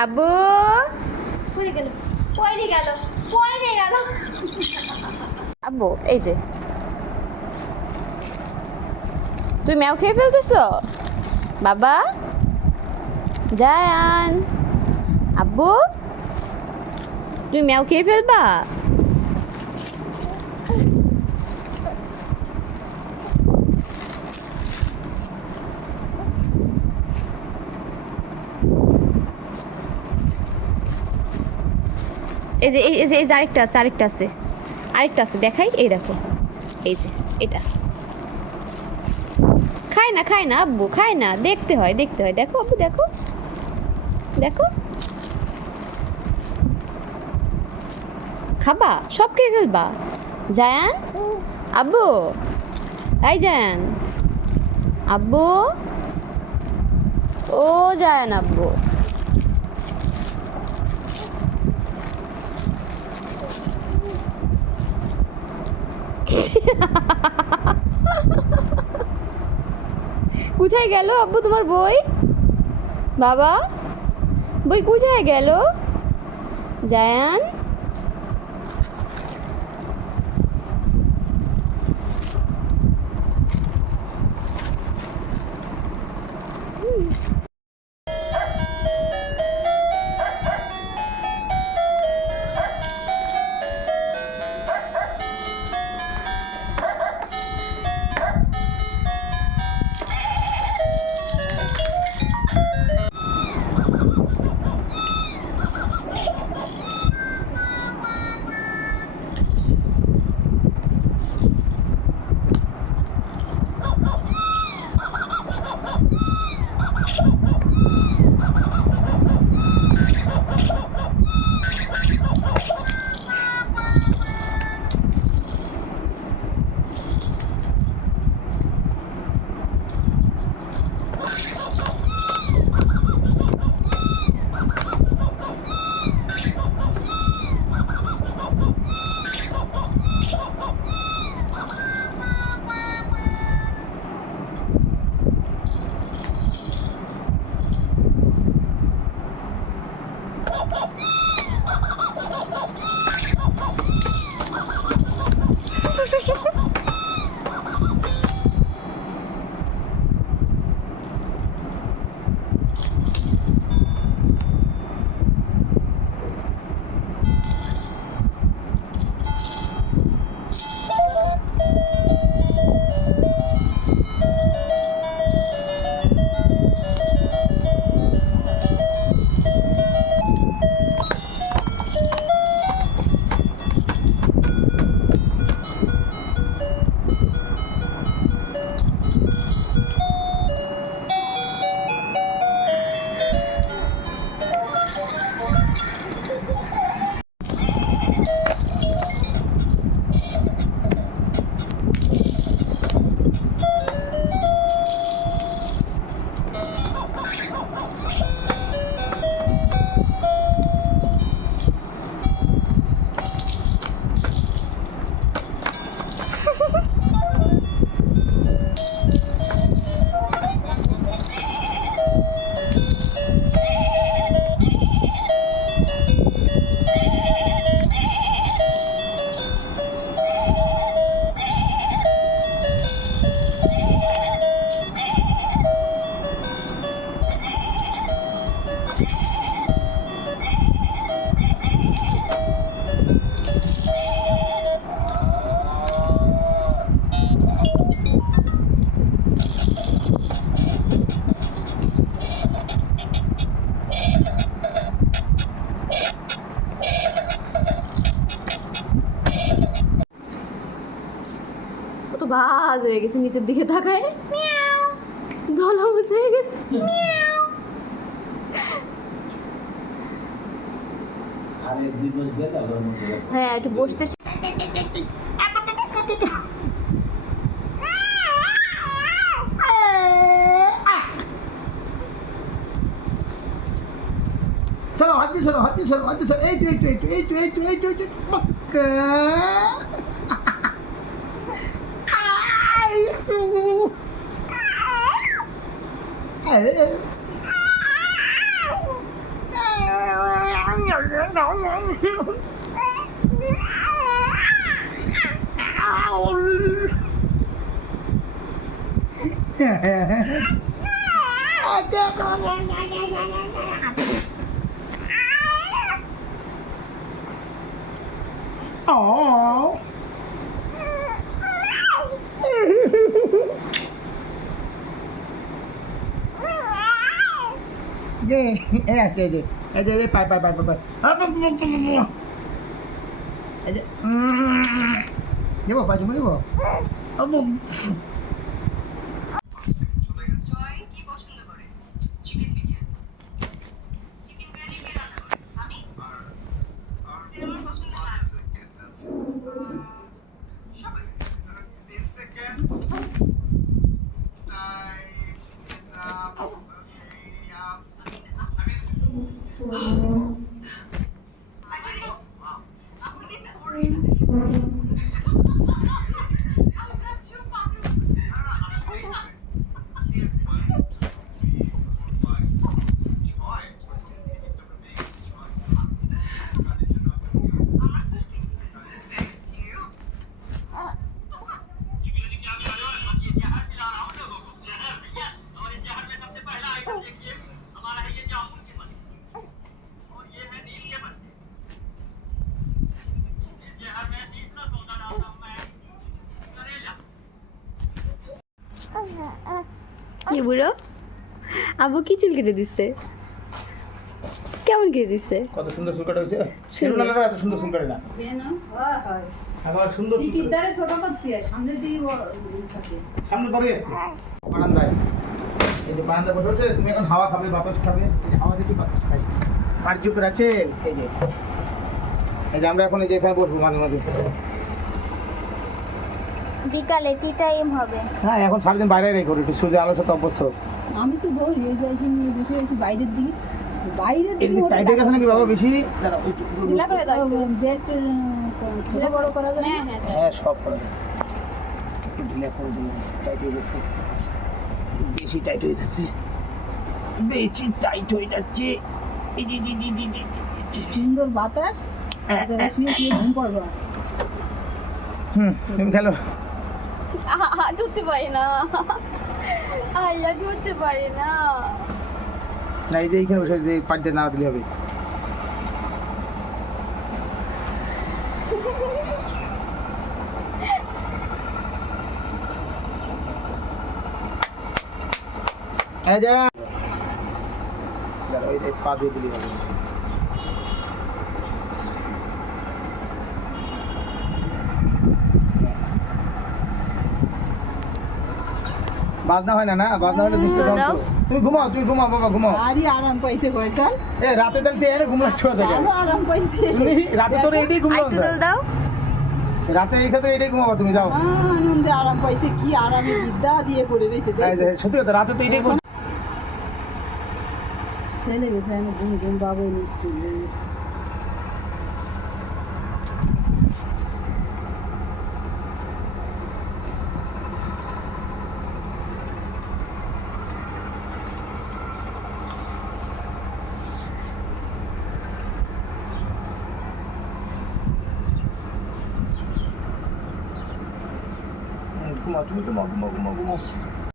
আব্বু পড়ে গেল পড়ে গেল পড়ে গেল। আব্বু এই যে তুই ম্যাও খেয়ে ফেলতেছ বাবা জায়ান আব্বু তুমি ম্যাও খেয়ে ফেলবা এই যে আরেকটা আছে দেখাই এই দেখো এই যে এটা খায় না আব্বু খায় না দেখতে হয় দেখো আব্বু দেখো খাবা সব খেয়ে ফেলবা জায়ান আব্বু এই জায়ান আব্বু ও জায়ান আব্বু কোথায় গেল আব্বু তোমার বই বাবা বই কোথায় গেল জায়ান ও তো ভাজ হয়ে গেছে নিচের দিকে তাকায় ধলা বুঝে হয়ে গেছে হ্যাঁ একটু বসতে চলো হাত দিয়ে সরো এই তো পাক্কা Oh. এই যে পাই এই যে দেবো পাই তুমি দেবো কি বুড়ো আবু কি চুল কেটে দিচ্ছে কেমন কেটে দিচ্ছে কত সুন্দর চুল কাটা হয়েছে ছেলেমেয়েরা এত সুন্দর চুল কাটে না আবার সুন্দর সামনে পরে আসছে বারান্দায় এই যে বারান্দা বসে বসে তুমি এখন হাওয়া খাবে বাতাস খাবে হাওয়া দেখি বাতাস খাই কার্য করে আছেন এই যে আমরা এখন এই যে এখানে বসবো মাঝে মাঝে বিকালে টি টাইম হবে। হ্যাঁ এখন সারাদিন বাইরে রেখে একটু সূর্যের আলোর সাথে অভ্যস্ত আমি তো ধরি এই যে এসে নিয়ে বসে আছি বাইরের দিকে একটু টাইট হয়ে গেছে নাকি বাবা বেশি দাঁড়াও ঢিলা করে দাও একটু। বেড ছোট বড় করা যায় হ্যাঁ হ্যাঁ হ্যাঁ সব করা যায় একটু ঢিলা করে দিই টাইট হয়ে গেছে বেশি টাইট হয়ে যাচ্ছে বেশি টাইট হয়ে যাচ্ছে এই যে সুন্দর বাতাস শুয়ে শুয়ে ঘুম পড়বে তুমি খেলো ধরতে পারি না আইয়া ধরতে পারি না। না এই যে এইখানে বসে যে পাটটা না দিলে হবে এই যে ওই যে পা দিয়ে দিলে হবে বাজনা হয় না বাজনা হলে বুঝতে পারো তুমি ঘুমাও বাবা ঘুমাও আরে আরাম পাইছে ফয়সাল এ রাতে তাহলে এনে ঘুমলাচ্ছ থাকে আরো আরাম পাইছে তুমি রাতে তোরে এটাই ঘুমাও আইটুল দাও রাতে এই ক্ষেত্রে এটাই ঘুমাবো তুমি যাও আনন্দে আরাম পাইছে কি আরামে বিদ্যা দিয়ে পড়ে রয়েছে সত্যি কথা রাতে তো এটাই ছেলে গেছে ঘুম ঘুম বাবু নিশ্চিত ঘুমাও তুমি ঘুমাও